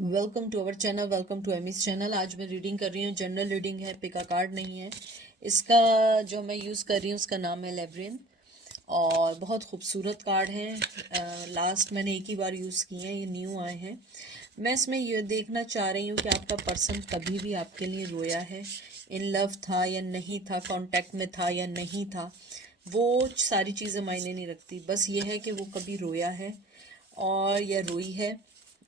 Welcome to our channel, welcome to Amy's channel. आज मैं reading कर रही हूँ, जनरल रीडिंग है, पिका कार्ड नहीं है। इसका जो मैं यूज़ कर रही हूँ उसका नाम है लेब्रिन और बहुत खूबसूरत कार्ड है। लास्ट मैंने एक ही बार यूज़ किए हैं, ये न्यू आए हैं। मैं इसमें ये देखना चाह रही हूँ कि आपका पर्सन कभी भी आपके लिए रोया है, इन लव था या नहीं था, कांटेक्ट में था या नहीं था, वो सारी चीज़ें मायने नहीं रखती। बस ये है कि वो कभी रोया है और या रोई है।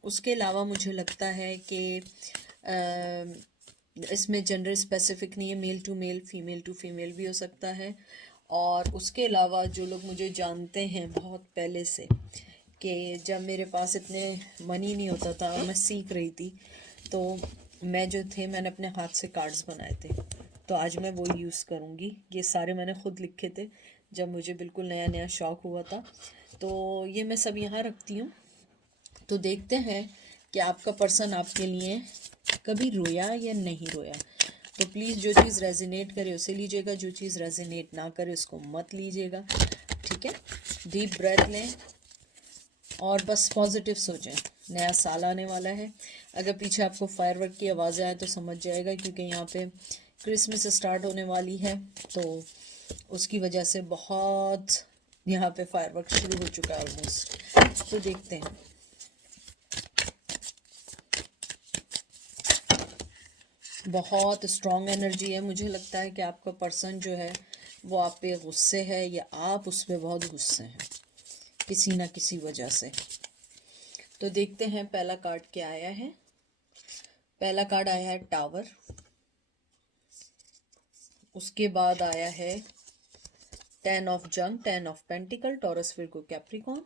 उसके अलावा मुझे लगता है कि इसमें जेंडर स्पेसिफिक नहीं है, male to male, female to female भी हो सकता है। और उसके अलावा जो लोग मुझे जानते हैं बहुत पहले से, कि जब मेरे पास इतने मनी नहीं होता था और मैं सीख रही थी, तो मैं जो थे मैंने अपने हाथ से कार्ड्स बनाए थे, तो आज मैं वो यूज़ करूँगी। ये सारे मैंने खुद लिखे थे जब मुझे बिल्कुल नया नया शौक़ हुआ था, तो ये मैं सब यहाँ रखती हूँ। तो देखते हैं कि आपका पर्सन आपके लिए कभी रोया या नहीं रोया। तो प्लीज़ जो चीज़ रेजोनेट करे उसे लीजिएगा, जो चीज़ रेजोनेट ना करे उसको मत लीजिएगा, ठीक है। डीप ब्रेथ लें और बस पॉजिटिव सोचें। नया साल आने वाला है। अगर पीछे आपको फायरवर्क की आवाज़ें आए तो समझ जाएगा, क्योंकि यहाँ पे क्रिसमस स्टार्ट होने वाली है, तो उसकी वजह से बहुत यहाँ पे फायरवर्क शुरू हो चुका है ऑलमोस्ट। तो देखते हैं। बहुत स्ट्रॉन्ग एनर्जी है। मुझे लगता है कि आपका पर्सन जो है वो आप पे गुस्से है या आप उस पर बहुत गुस्से हैं किसी ना किसी वजह से। तो देखते हैं पहला कार्ड क्या आया है। पहला कार्ड आया है टावर, उसके बाद आया है 10 ऑफ जंग, 10 of pentacle, Taurus Virgo Capricorn.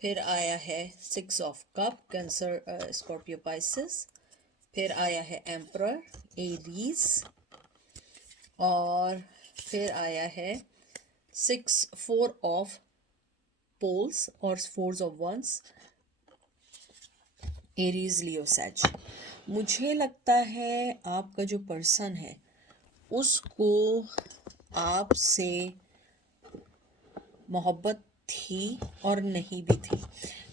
फिर आया है 6 of cup, cancer Scorpio Pisces. फिर आया है एम्परर, एरीज। और फिर आया है 4 ऑफ पोल्स और 4 ऑफ वंस, एरीज, लियो, सैज। मुझे लगता है आपका जो पर्सन है उसको आपसे मोहब्बत थी और नहीं भी थी।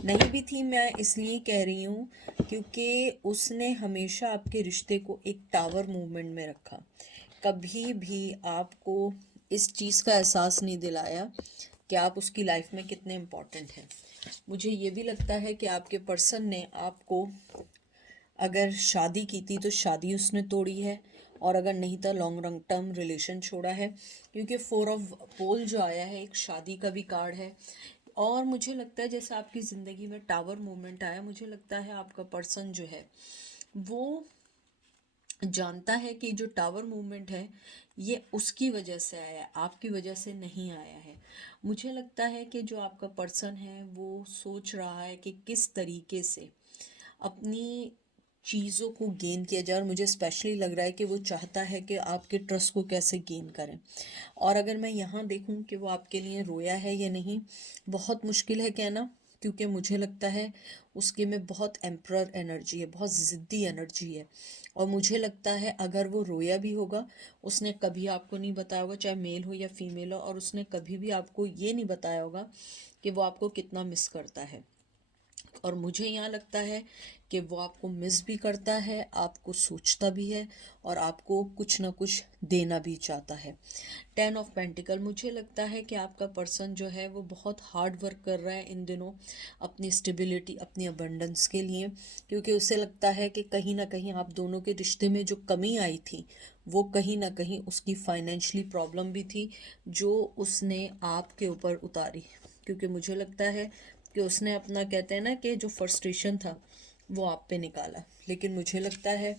नहीं भी थी मैं इसलिए कह रही हूँ क्योंकि उसने हमेशा आपके रिश्ते को एक टावर मूवमेंट में रखा। कभी भी आपको इस चीज़ का एहसास नहीं दिलाया कि आप उसकी लाइफ में कितने इम्पोर्टेंट हैं। मुझे ये भी लगता है कि आपके पर्सन ने आपको अगर शादी की थी तो शादी उसने तोड़ी है, और अगर नहीं था लॉन्ग रंग टर्म रिलेशन छोड़ा है, क्योंकि 4 ऑफ पोल जो आया है एक शादी का भी कार्ड है। और मुझे लगता है जैसे आपकी ज़िंदगी में टावर मूवमेंट आया, मुझे लगता है आपका पर्सन जो है वो जानता है कि जो टावर मूवमेंट है ये उसकी वजह से आया है, आपकी वजह से नहीं आया है। मुझे लगता है कि जो आपका पर्सन है वो सोच रहा है कि किस तरीके से अपनी चीज़ों को गेन किया जाए, और मुझे स्पेशली लग रहा है कि वो चाहता है कि आपके ट्रस्ट को कैसे गेन करें। और अगर मैं यहाँ देखूँ कि वो आपके लिए रोया है या नहीं, बहुत मुश्किल है कहना, क्योंकि मुझे लगता है उसके में बहुत एम्परर एनर्जी है, बहुत ज़िद्दी एनर्जी है। और मुझे लगता है अगर वो रोया भी होगा उसने कभी आपको नहीं बताया होगा, चाहे मेल हो या फीमेल हो, और उसने कभी भी आपको ये नहीं बताया होगा कि वो आपको कितना मिस करता है। और मुझे यहाँ लगता है कि वो आपको मिस भी करता है, आपको सोचता भी है, और आपको कुछ ना कुछ देना भी चाहता है। 10 ऑफ पेंटिकल, मुझे लगता है कि आपका पर्सन जो है वो बहुत हार्ड वर्क कर रहा है इन दिनों अपनी स्टेबिलिटी, अपनी अबंडेंस के लिए, क्योंकि उसे लगता है कि कहीं ना कहीं आप दोनों के रिश्ते में जो कमी आई थी वो कहीं ना कहीं उसकी फाइनेंशियली प्रॉब्लम भी थी, जो उसने आपके ऊपर उतारी। क्योंकि मुझे लगता है कि उसने अपना, कहते हैं ना कि जो फ्रस्ट्रेशन था वो आप पे निकाला। लेकिन मुझे लगता है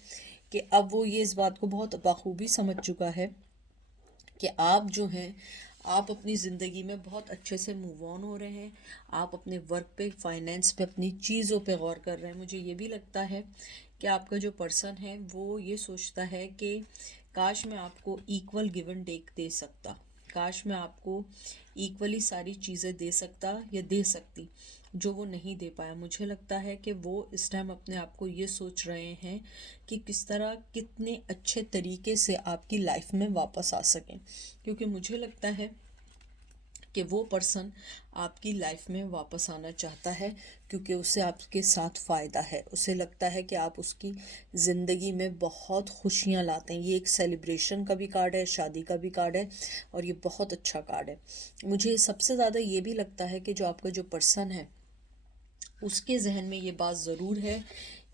कि अब वो ये इस बात को बहुत बखूबी समझ चुका है कि आप जो हैं आप अपनी ज़िंदगी में बहुत अच्छे से मूव ऑन हो रहे हैं, आप अपने वर्क पे, फाइनेंस पे, अपनी चीज़ों पे गौर कर रहे हैं। मुझे ये भी लगता है कि आपका जो पर्सन है वो ये सोचता है कि काश मैं आपको इक्वल गिव एंड टेक दे सकता, काश मैं आपको इक्वली सारी चीज़ें दे सकता या दे सकती, जो वो नहीं दे पाया। मुझे लगता है कि वो इस टाइम अपने आप को ये सोच रहे हैं कि किस तरह, कितने अच्छे तरीके से आपकी लाइफ में वापस आ सकें। क्योंकि मुझे लगता है कि वो पर्सन आपकी लाइफ में वापस आना चाहता है, क्योंकि उसे आपके साथ फ़ायदा है, उसे लगता है कि आप उसकी ज़िंदगी में बहुत खुशियाँ लाते हैं। ये एक सेलिब्रेशन का भी कार्ड है, शादी का भी कार्ड है, और ये बहुत अच्छा कार्ड है। मुझे सबसे ज़्यादा ये भी लगता है कि जो आपका जो पर्सन है उसके जहन में ये बात ज़रूर है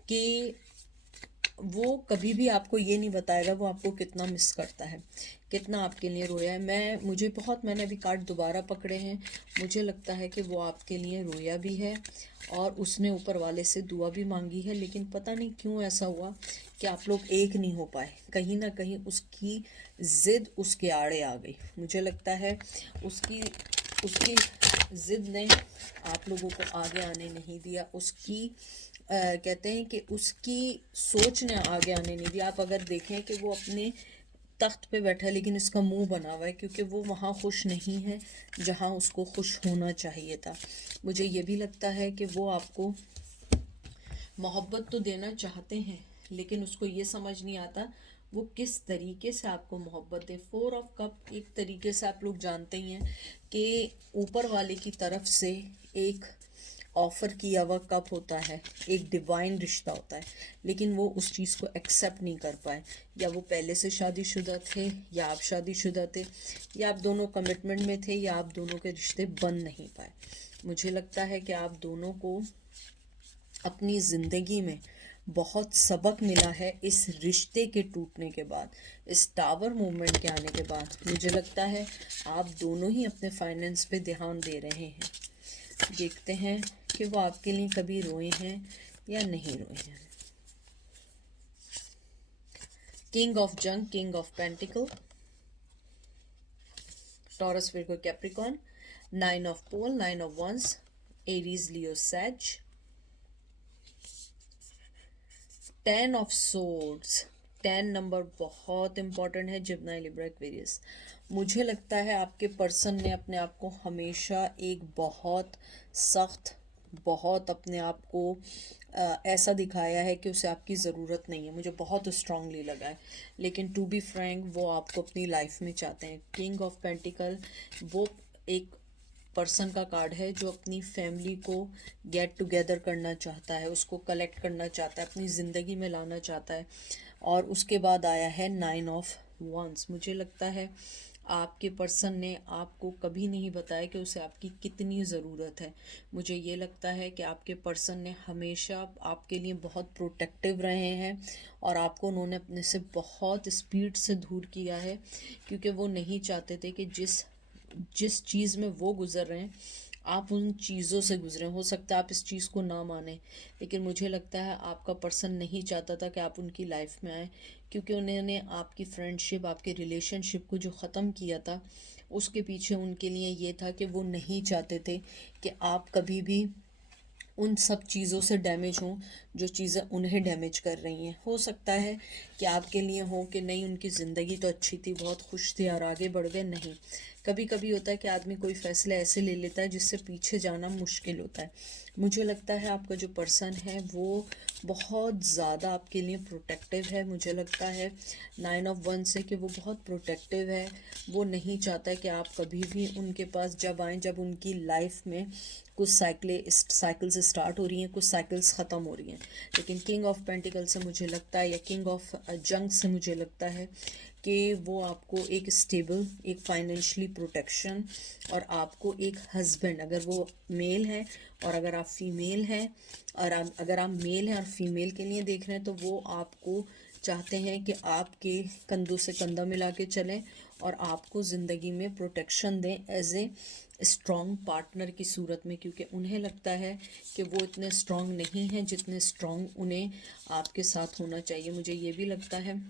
कि वो कभी भी आपको ये नहीं बताएगा वो आपको कितना मिस करता है, कितना आपके लिए रोया है। मैंने अभी कार्ड दोबारा पकड़े हैं, मुझे लगता है कि वो आपके लिए रोया भी है और उसने ऊपर वाले से दुआ भी मांगी है, लेकिन पता नहीं क्यों ऐसा हुआ कि आप लोग एक नहीं हो पाए। कहीं ना कहीं उसकी ज़िद उसके आड़े आ गई। मुझे लगता है उसकी उसकी ज़िद ने आप लोगों को आगे आने नहीं दिया। कहते हैं कि उसकी सोच ने आगे आने नहीं दिया। आप अगर देखें कि वो अपने तख्त पे बैठा है लेकिन इसका मुंह बना हुआ है, क्योंकि वो वहाँ खुश नहीं है जहाँ उसको खुश होना चाहिए था। मुझे ये भी लगता है कि वो आपको मोहब्बत तो देना चाहते हैं, लेकिन उसको ये समझ नहीं आता वो किस तरीके से आपको मोहब्बत दे। 4 ऑफ कप एक तरीके से आप लोग जानते ही हैं कि ऊपर वाले की तरफ से एक ऑफ़र किया हुआ कप होता है, एक डिवाइन रिश्ता होता है, लेकिन वो उस चीज़ को एक्सेप्ट नहीं कर पाए। या वो पहले से शादीशुदा थे, या आप शादीशुदा थे, या आप दोनों कमिटमेंट में थे, या आप दोनों के रिश्ते बन नहीं पाए। मुझे लगता है कि आप दोनों को अपनी ज़िंदगी में बहुत सबक मिला है इस रिश्ते के टूटने के बाद, इस टावर मूवमेंट के आने के बाद। मुझे लगता है आप दोनों ही अपने फाइनेंस पे ध्यान दे रहे हैं। देखते हैं कि वो आपके लिए कभी रोए हैं या नहीं रोए हैं। किंग ऑफ जंग, king of pentacle, Taurus, Virgo, Capricorn, 9 of pole, 9 of wands, Aries, Leo, Sag, 10 of swords. 10 नंबर बहुत इंपॉर्टेंट है, जिम्नाई, लिब्रा, एक्वेरियस। मुझे लगता है आपके पर्सन ने अपने आप को हमेशा एक बहुत सख्त, बहुत अपने आप को ऐसा दिखाया है कि उसे आपकी ज़रूरत नहीं है। मुझे बहुत स्ट्रांगली लगा है, लेकिन टू बी फ्रैंक वो आपको अपनी लाइफ में चाहते हैं। किंग ऑफ पेंटिकल वो एक पर्सन का कार्ड है जो अपनी फैमिली को गेट टुगेदर करना चाहता है, उसको कलेक्ट करना चाहता है, अपनी ज़िंदगी में लाना चाहता है। और उसके बाद आया है 9 ऑफ वंस। मुझे लगता है आपके पर्सन ने आपको कभी नहीं बताया कि उसे आपकी कितनी ज़रूरत है। मुझे ये लगता है कि आपके पर्सन ने हमेशा आपके लिए बहुत प्रोटेक्टिव रहे हैं, और आपको उन्होंने अपने से बहुत स्पीड से दूर किया है, क्योंकि वो नहीं चाहते थे कि जिस चीज़ में वो गुज़र रहे हैं आप उन चीज़ों से गुजरें। हो सकता है आप इस चीज़ को ना माने, लेकिन मुझे लगता है आपका पर्सन नहीं चाहता था कि आप उनकी लाइफ में आए, क्योंकि उन्होंने आपकी फ्रेंडशिप, आपके रिलेशनशिप को जो ख़त्म किया था उसके पीछे उनके लिए ये था कि वो नहीं चाहते थे कि आप कभी भी उन सब चीज़ों से डैमेज हों जो चीज़ें उन्हें डैमेज कर रही हैं। हो सकता है कि आपके लिए हो कि नहीं, उनकी ज़िंदगी तो अच्छी थी, बहुत खुश थे और आगे बढ़ गए। नहीं, कभी कभी होता है कि आदमी कोई फ़ैसले ऐसे ले लेता है जिससे पीछे जाना मुश्किल होता है। मुझे लगता है आपका जो पर्सन है वो बहुत ज़्यादा आपके लिए प्रोटेक्टिव है। मुझे लगता है 9 ऑफ वन से कि वो बहुत प्रोटेक्टिव है। वो नहीं चाहता है कि आप कभी भी उनके पास जब आएँ, जब उनकी लाइफ में कुछ साइकिल्स स्टार्ट हो रही हैं, कुछ साइकिल्स ख़त्म हो रही हैं। लेकिन किंग ऑफ पेंटिकल से मुझे लगता है, या किंग ऑफ जंग से मुझे लगता है कि वो आपको एक स्टेबल, एक फाइनेंशियली प्रोटेक्शन, और आपको एक हस्बैंड, अगर वो मेल है और अगर आप फीमेल हैं, और अगर आप मेल हैं और फीमेल के लिए देख रहे हैं, तो वो आपको चाहते हैं कि आपके कंधों से कंधा मिला के चलें और आपको ज़िंदगी में प्रोटेक्शन दें एज ए स्ट्रॉन्ग पार्टनर की सूरत में, क्योंकि उन्हें लगता है कि वो इतने स्ट्रॉन्ग नहीं हैं जितने स्ट्रॉन्ग उन्हें आपके साथ होना चाहिए। मुझे ये भी लगता है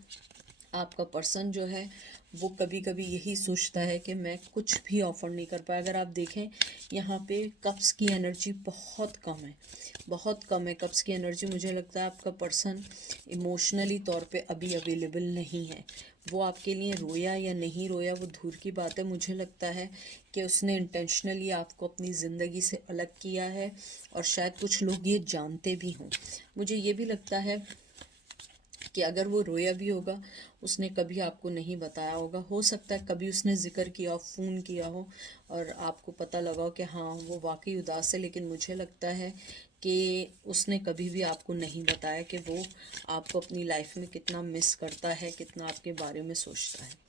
आपका पर्सन जो है वो कभी कभी यही सोचता है कि मैं कुछ भी ऑफर नहीं कर पाया। अगर आप देखें यहाँ पे कप्स की एनर्जी बहुत कम है, बहुत कम है कप्स की एनर्जी। मुझे लगता है आपका पर्सन इमोशनली तौर पे अभी अवेलेबल नहीं है। वो आपके लिए रोया या नहीं रोया वो दूर की बात है। मुझे लगता है कि उसने इंटेंशनली आपको अपनी ज़िंदगी से अलग किया है, और शायद कुछ लोग ये जानते भी हों। मुझे ये भी लगता है कि अगर वो रोया भी होगा, उसने कभी आपको नहीं बताया होगा। हो सकता है कभी उसने जिक्र किया हो, फ़ोन किया हो और आपको पता लगा हो कि हाँ वो वाकई उदास है, लेकिन मुझे लगता है कि उसने कभी भी आपको नहीं बताया कि वो आपको अपनी लाइफ में कितना मिस करता है, कितना आपके बारे में सोचता है।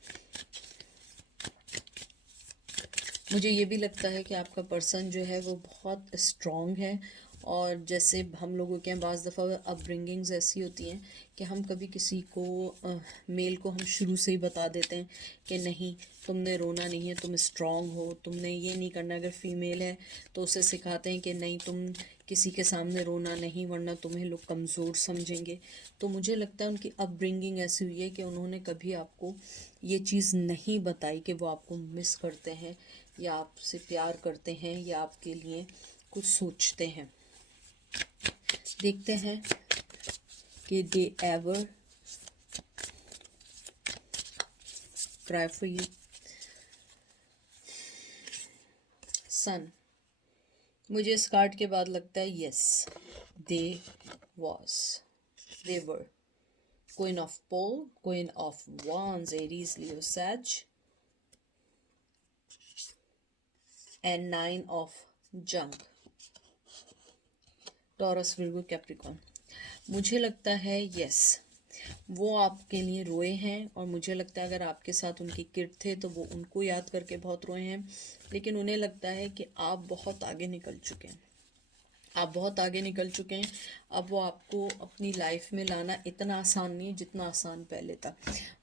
मुझे ये भी लगता है कि आपका पर्सन जो है वो बहुत स्ट्रॉन्ग है, और जैसे हम लोगों के यहाँ बाज़ दफ़ा अपब्रिंगिंग्स ऐसी होती हैं कि हम कभी किसी को मेल को हम शुरू से ही बता देते हैं कि नहीं, तुमने रोना नहीं है, तुम स्ट्रॉन्ग हो, तुमने ये नहीं करना। अगर फीमेल है तो उसे सिखाते हैं कि नहीं, तुम किसी के सामने रोना नहीं, वरना तुम्हें लोग कमज़ोर समझेंगे। तो मुझे लगता है उनकी अपब्रिंगिंग ऐसी हुई है कि उन्होंने कभी आपको ये चीज़ नहीं बताई कि वो आपको मिस करते हैं या आपसे प्यार करते हैं या आपके लिए कुछ सोचते हैं। देखते हैं कि they ever cry for you. Sun, मुझे इस कार्ड के बाद लगता है yes, they was, they were. Queen of pole, queen of wands, Aries, Leo, Sag, and 9 of जंग, टॉरस, विर्गो, कैप्रिकॉर्न। मुझे लगता है यस, वो आपके लिए रोए हैं, और मुझे लगता है अगर आपके साथ उनके किड थे तो वो उनको याद करके बहुत रोए हैं, लेकिन उन्हें लगता है कि आप बहुत आगे निकल चुके हैं, आप बहुत आगे निकल चुके हैं। अब वो आपको अपनी लाइफ में लाना इतना आसान नहीं है जितना आसान पहले था।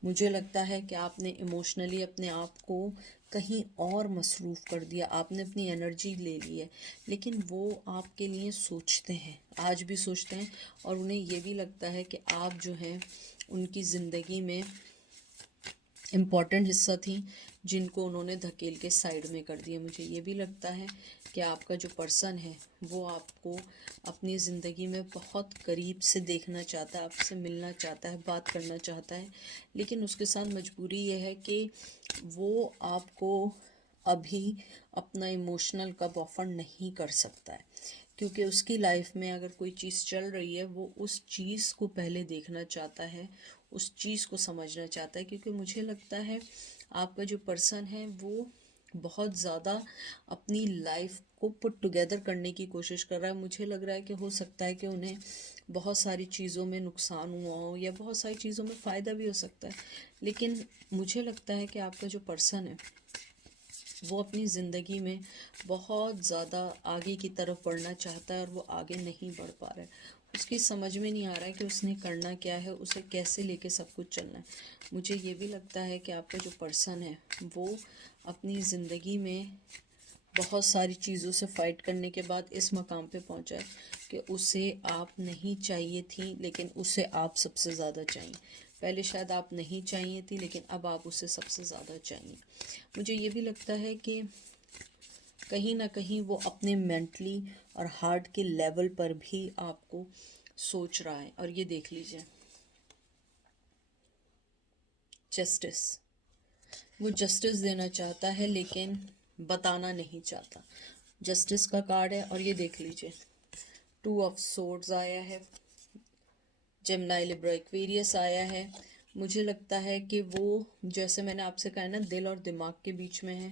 मुझे लगता है कि आपने इमोशनली अपने आप को कहीं और मसरूफ़ कर दिया, आपने अपनी एनर्जी ले ली है, लेकिन वो आपके लिए सोचते हैं, आज भी सोचते हैं, और उन्हें ये भी लगता है कि आप जो हैं उनकी ज़िंदगी में इम्पॉर्टेंट हिस्सा थी, जिनको उन्होंने धकेल के साइड में कर दिया। मुझे ये भी लगता है कि आपका जो पर्सन है वो आपको अपनी ज़िंदगी में बहुत करीब से देखना चाहता है, आपसे मिलना चाहता है, बात करना चाहता है, लेकिन उसके साथ मजबूरी ये है कि वो आपको अभी अपना इमोशनल कप ऑफर नहीं कर सकता है, क्योंकि उसकी लाइफ में अगर कोई चीज़ चल रही है वो उस चीज़ को पहले देखना चाहता है, उस चीज़ को समझना चाहता है। क्योंकि मुझे लगता है आपका जो पर्सन है वो बहुत ज़्यादा अपनी लाइफ को पुट टुगेदर करने की कोशिश कर रहा है। मुझे लग रहा है कि हो सकता है कि उन्हें बहुत सारी चीज़ों में नुकसान हुआ हो या बहुत सारी चीज़ों में फ़ायदा भी हो सकता है, लेकिन मुझे लगता है कि आपका जो पर्सन है वो अपनी ज़िंदगी में बहुत ज़्यादा आगे की तरफ बढ़ना चाहता है, और वो आगे नहीं बढ़ पा रहा है। उसकी समझ में नहीं आ रहा है कि उसने करना क्या है, उसे कैसे लेके सब कुछ चलना है। मुझे ये भी लगता है कि आपका जो पर्सन है वो अपनी ज़िंदगी में बहुत सारी चीज़ों से फ़ाइट करने के बाद इस मकाम पे पहुंचा है कि उसे आप नहीं चाहिए थी, लेकिन उसे आप सबसे ज़्यादा चाहिए। पहले शायद आप नहीं चाहिए थी, लेकिन अब आप उसे सबसे ज़्यादा चाहिए। मुझे ये भी लगता है कि कहीं ना कहीं वो अपने मेंटली और हार्ट के लेवल पर भी आपको सोच रहा है। और ये देख लीजिए, जस्टिस, वो जस्टिस देना चाहता है लेकिन बताना नहीं चाहता। जस्टिस का कार्ड है, और ये देख लीजिए, 2 ऑफ सोर्ड्स आया है, जेमिनी, लिब्रा, एक्वेरियस आया है। मुझे लगता है कि वो, जैसे मैंने आपसे कहा ना, दिल और दिमाग के बीच में है,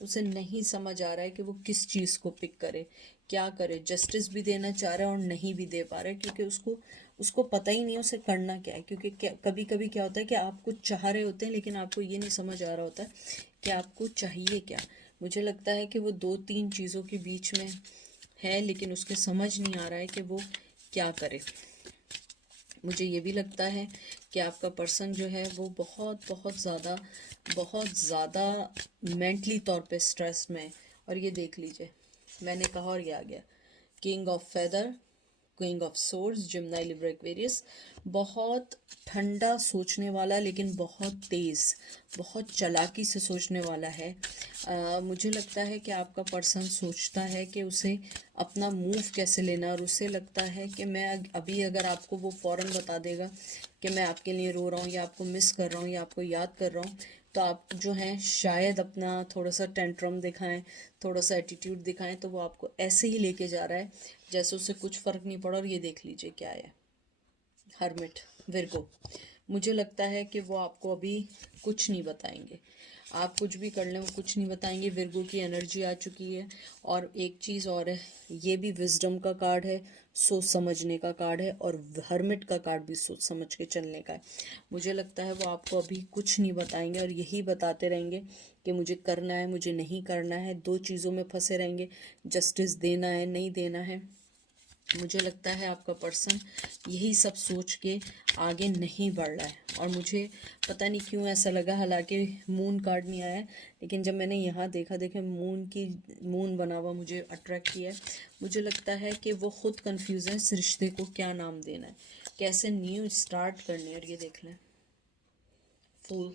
उसे नहीं समझ आ रहा है कि वो किस चीज़ को पिक करे, क्या करे। जस्टिस भी देना चाह रहा है और नहीं भी दे पा रहा है, क्योंकि उसको उसको पता ही नहीं है उसे करना क्या है। क्योंकि कभी कभी क्या होता है कि आप कुछ चाह रहे होते हैं, लेकिन आपको ये नहीं समझ आ रहा होता कि आपको चाहिए क्या। मुझे लगता है कि वो 2-3 चीज़ों के बीच में है, लेकिन उसके समझ नहीं आ रहा है कि वो क्या करे। मुझे ये भी लगता है कि आपका पर्सन जो है वो बहुत ज़्यादा मेंटली तौर पे स्ट्रेस में है। और ये देख लीजिए, मैंने कहा और ये आ गया, king of feather, queen of swords, Gemini, Libra, Aquarius. बहुत ठंडा सोचने वाला, लेकिन बहुत तेज़, बहुत चालाकी से सोचने वाला है। मुझे लगता है कि आपका पर्सन सोचता है कि उसे अपना मूव कैसे लेना, और उसे लगता है कि मैं अभी अगर आपको वो फ़ौरन बता देगा कि मैं आपके लिए रो रहा हूँ या आपको मिस कर रहा हूँ या आपको याद कर रहा हूँ, तो आप जो हैं शायद अपना थोड़ा सा टेंट्रम दिखाएं, थोड़ा सा एटीट्यूड दिखाएं, तो वो आपको ऐसे ही लेके जा रहा है जैसे उससे कुछ फ़र्क नहीं पड़ा। और ये देख लीजिए क्या है, हर्मिट, विर्गो, मुझे लगता है कि वो आपको अभी कुछ नहीं बताएंगे। आप कुछ भी कर लें वो कुछ नहीं बताएंगे। विर्गो की एनर्जी आ चुकी है। और एक चीज़ और है, ये भी विजडम का कार्ड है, सोच समझने का कार्ड है, और हर्मिट का कार्ड भी सोच समझ के चलने का है। मुझे लगता है वो आपको अभी कुछ नहीं बताएंगे और यही बताते रहेंगे कि मुझे करना है, मुझे नहीं करना है। दो चीज़ों में फंसे रहेंगे, जस्टिस देना है, नहीं देना है। मुझे लगता है आपका पर्सन यही सब सोच के आगे नहीं बढ़ रहा है। और मुझे पता नहीं क्यों ऐसा लगा, हालांकि मून कार्ड नहीं आया है, लेकिन जब मैंने यहाँ देखा, देखे मून बना हुआ मुझे अट्रैक्ट किया है। मुझे लगता है कि वो खुद कंफ्यूज है इस रिश्ते को क्या नाम देना है, कैसे न्यू स्टार्ट करने है। और ये देख लें, फूल,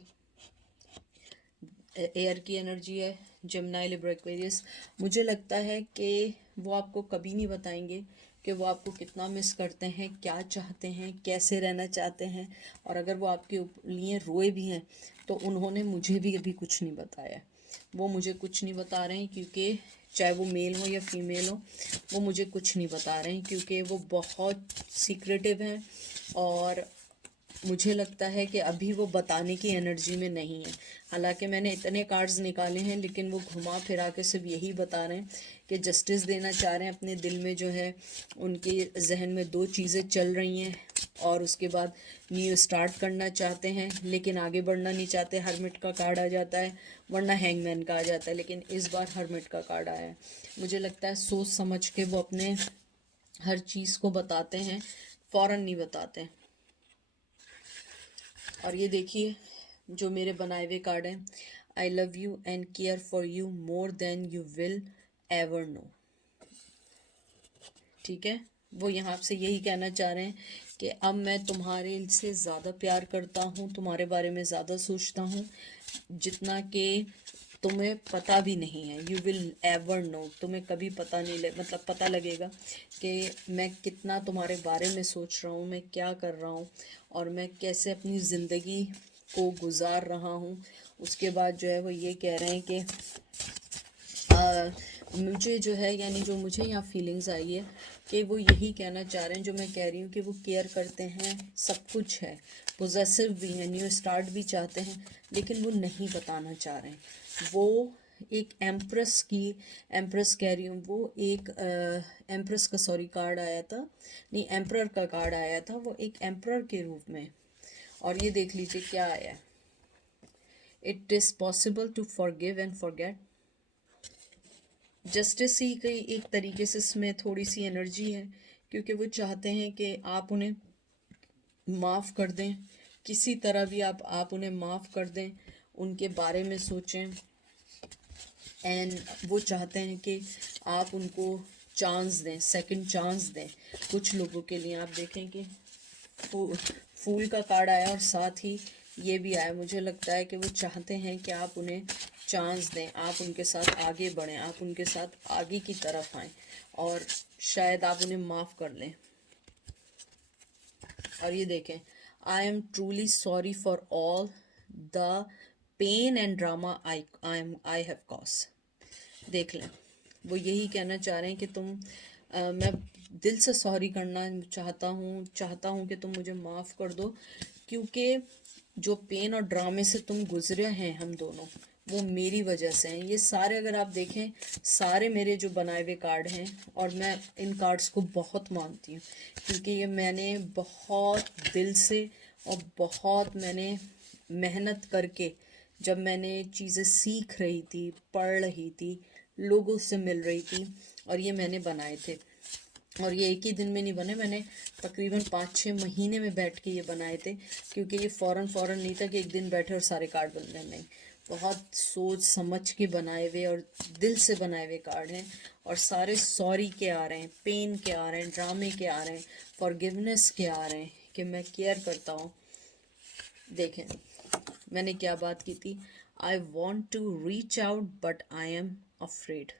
एयर की एनर्जी है, जेमिनी, लिब्रा, एक्वेरियस। मुझे लगता है कि वो आपको कभी नहीं बताएंगे कि वो आपको कितना मिस करते हैं, क्या चाहते हैं, कैसे रहना चाहते हैं। और अगर वो आपके लिए रोए भी हैं तो उन्होंने मुझे भी अभी कुछ नहीं बताया। वो मुझे कुछ नहीं बता रहे हैं, क्योंकि चाहे वो मेल हो या फीमेल हो, वो मुझे कुछ नहीं बता रहे हैं, क्योंकि वो बहुत सीक्रेटिव हैं। और मुझे लगता है कि अभी वो बताने की एनर्जी में नहीं है। हालांकि मैंने इतने कार्ड्स निकाले हैं, लेकिन वो घुमा फिरा के सिर्फ यही बता रहे हैं कि जस्टिस देना चाह रहे हैं। अपने दिल में जो है, उनके जहन में दो चीज़ें चल रही हैं, और उसके बाद न्यू स्टार्ट करना चाहते हैं, लेकिन आगे बढ़ना नहीं चाहते। हर्मिट का कार्ड आ जाता है, वरना हैंगमैन का आ जाता है, लेकिन इस बार हर्मिट का कार्ड आया है। मुझे लगता है सोच समझ के वो अपने हर चीज़ को बताते हैं, फ़ौरन नहीं बताते। और ये देखिए जो मेरे बनाए हुए कार्ड हैं, I love you and care for you more than you will ever know. ठीक है, वो यहाँ से यही कहना चाह रहे हैं कि अब मैं तुम्हारे से ज़्यादा प्यार करता हूँ, तुम्हारे बारे में ज़्यादा सोचता हूँ, जितना कि तुम्हें पता भी नहीं है। यू विल एवर नो, तुम्हें कभी पता नहीं मतलब पता लगेगा कि मैं कितना तुम्हारे बारे में सोच रहा हूँ, मैं क्या कर रहा हूँ, और मैं कैसे अपनी ज़िंदगी को गुजार रहा हूँ। उसके बाद जो है वो ये कह रहे हैं कि मुझे जो है, यानी जो मुझे यहाँ फीलिंग्स आई है कि वो यही कहना चाह रहे हैं जो मैं कह रही हूँ, कि वो केयर करते हैं, सब कुछ है, पोजेसिव भी हैं, न्यू स्टार्ट भी चाहते हैं, लेकिन वो नहीं बताना चाह रहे हैं। वो एक एम्प्रेस कह रही हूँ, वो एक एम्प्रेस का सॉरी कार्ड आया था, नहीं एम्प्रर का कार्ड आया था, वो एक एम्प्रर के रूप में। और ये देख लीजिए क्या आया है, it is possible to forgive and forget. Justice ही की एक तरीके से इसमें थोड़ी सी एनर्जी है, क्योंकि वो चाहते हैं कि आप उन्हें माफ़ कर दें, किसी तरह भी आप उन्हें माफ़ कर दें, उनके बारे में सोचें। एंड वो चाहते हैं कि आप उनको चांस दें, सेकंड चांस दें। कुछ लोगों के लिए आप देखें कि फूल का कार्ड आया और साथ ही ये भी आया। मुझे लगता है कि वो चाहते हैं कि आप उन्हें चांस दें, आप उनके साथ आगे बढ़ें, आप उनके साथ आगे की तरफ आएं, और शायद आप उन्हें माफ़ कर लें। और ये देखें, I am truly sorry for all the pain and drama I have cause. देख लें, वो यही कहना चाह रहे हैं कि मैं दिल से सॉरी करना चाहता हूँ कि तुम मुझे माफ़ कर दो, क्योंकि जो पेन और ड्रामे से तुम गुजरे हैं हम दोनों, वो मेरी वजह से हैं। ये सारे अगर आप देखें, सारे मेरे जो बनाए हुए कार्ड हैं, और मैं इन कार्ड्स को बहुत मानती हूँ, क्योंकि ये मैंने बहुत दिल से और बहुत मैंने मेहनत करके, जब मैंने चीज़ें सीख रही थी, पढ़ रही थी, लोगों से मिल रही थी, और ये मैंने बनाए थे। और ये एक ही दिन में नहीं बने, मैंने तकरीबन 5-6 महीने में बैठ के ये बनाए थे, क्योंकि ये फ़ौरन नहीं था कि एक दिन बैठे और सारे कार्ड बन गए, नहीं। बहुत सोच समझ के बनाए हुए और दिल से बनाए हुए कार्ड हैं, और सारे सॉरी के आ रहे हैं, पेन के आ रहे हैं, ड्रामे के आ रहे हैं, फॉरगिवनेस के आ रहे हैं, कि मैं केयर करता हूँ। देखें मैंने क्या बात की थी, I want to reach out but I am afraid.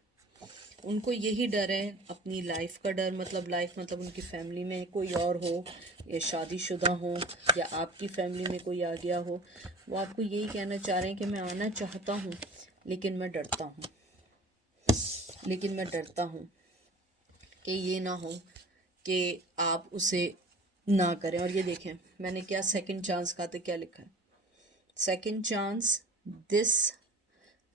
उनको यही डर है, अपनी लाइफ का डर, मतलब उनकी फैमिली में कोई और हो, या शादीशुदा हो, या आपकी फैमिली में कोई आ गया हो। वो आपको यही कहना चाह रहे हैं कि मैं आना चाहता हूँ, लेकिन मैं डरता हूँ कि ये ना हो कि आप उसे ना करें। और ये देखें मैंने क्या सेकंड चांस कहा था, क्या लिखा है, second chance, this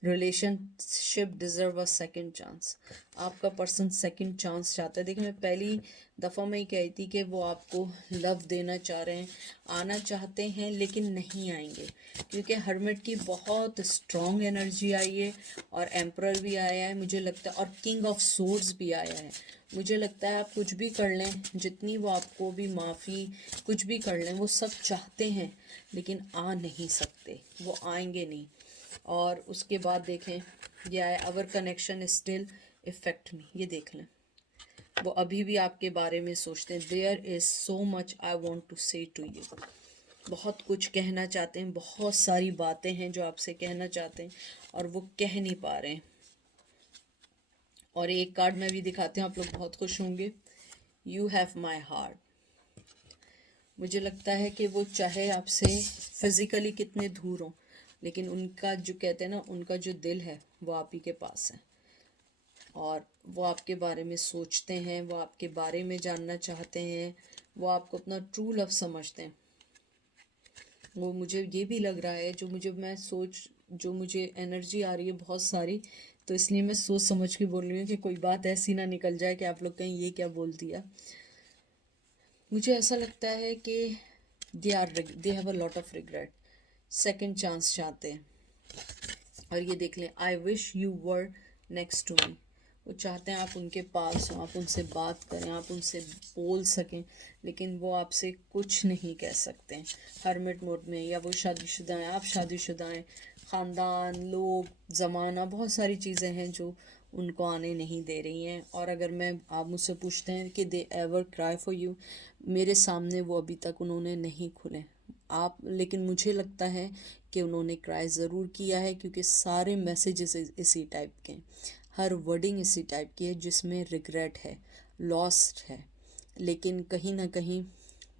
relationship deserve a second chance. आपका पर्सन सेकंड चांस चाहता है। देखिए मैं पहली दफ़ा में ही कही थी कि वो आपको लव देना चाह रहे हैं, आना चाहते हैं, लेकिन नहीं आएंगे क्योंकि हर्मिट की बहुत स्ट्रॉन्ग एनर्जी आई है और एम्परर भी आया है मुझे लगता है, और किंग ऑफ सोर्ड्स भी आया है। मुझे लगता है आप कुछ भी कर लें, जितनी वो आपको भी माफ़ी कुछ भी कर लें, वो सब चाहते हैं लेकिन आ नहीं सकते, वो आएंगे नहीं। और उसके बाद देखें ये आया, अवर कनेक्शन स्टिल इफेक्ट मी, ये देख लें वो अभी भी आपके बारे में सोचते हैं। There is so much I want to say to you, बहुत कुछ कहना चाहते हैं, बहुत सारी बातें हैं जो आपसे कहना चाहते हैं और वो कह नहीं पा रहे हैं। और एक कार्ड मैं भी दिखाती हूँ, आप लोग बहुत खुश होंगे, यू हैव माई हार्ट। मुझे लगता है कि वो चाहे आपसे फिज़िकली कितने दूर हों, लेकिन उनका जो कहते हैं ना, उनका जो दिल है वो आप ही के पास है और वो आपके बारे में सोचते हैं, वो आपके बारे में जानना चाहते हैं, वो आपको अपना ट्रू लव समझते हैं। वो मुझे ये भी लग रहा है, जो मुझे एनर्जी आ रही है बहुत सारी, तो इसलिए मैं सोच समझ के बोल रही हूँ कि कोई बात ऐसी ना निकल जाए कि आप लोग कहीं ये क्या बोल दिया। मुझे ऐसा लगता है कि they have a lot of regret, second chance चाहते हैं। और ये देख लें, I wish you were next to me, वो चाहते हैं आप उनके पास हो, आप उनसे बात करें, आप उनसे बोल सकें, लेकिन वो आपसे कुछ नहीं कह सकते हैं हर्मिट मोड में। या वो शादीशुदा हैं, आप शादीशुदा हैं, ख़ानदान, लोग, ज़माना, बहुत सारी चीज़ें हैं जो उनको आने नहीं दे रही हैं। और अगर आप मुझसे पूछते हैं कि they ever cry for you, मेरे सामने वो अभी तक उन्होंने नहीं खुले आप, लेकिन मुझे लगता है कि उन्होंने क्राई ज़रूर किया है क्योंकि सारे मैसेजेस इसी टाइप के हैं, हर वर्डिंग इसी टाइप की है जिसमें रिग्रेट है, लॉस्ट है। लेकिन कहीं ना कहीं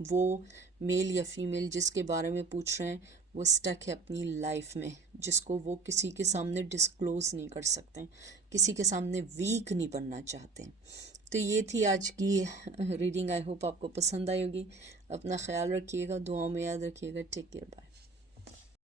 वो मेल या फीमेल जिसके बारे में पूछ रहे हैं वो स्टक है अपनी लाइफ में, जिसको वो किसी के सामने डिस्क्लोज नहीं कर सकते, किसी के सामने वीक नहीं बनना चाहते। तो ये थी आज की रीडिंग। आई होप आपको पसंद आई होगी। अपना ख्याल रखिएगा, दुआओं में याद रखिएगा। Take care, bye.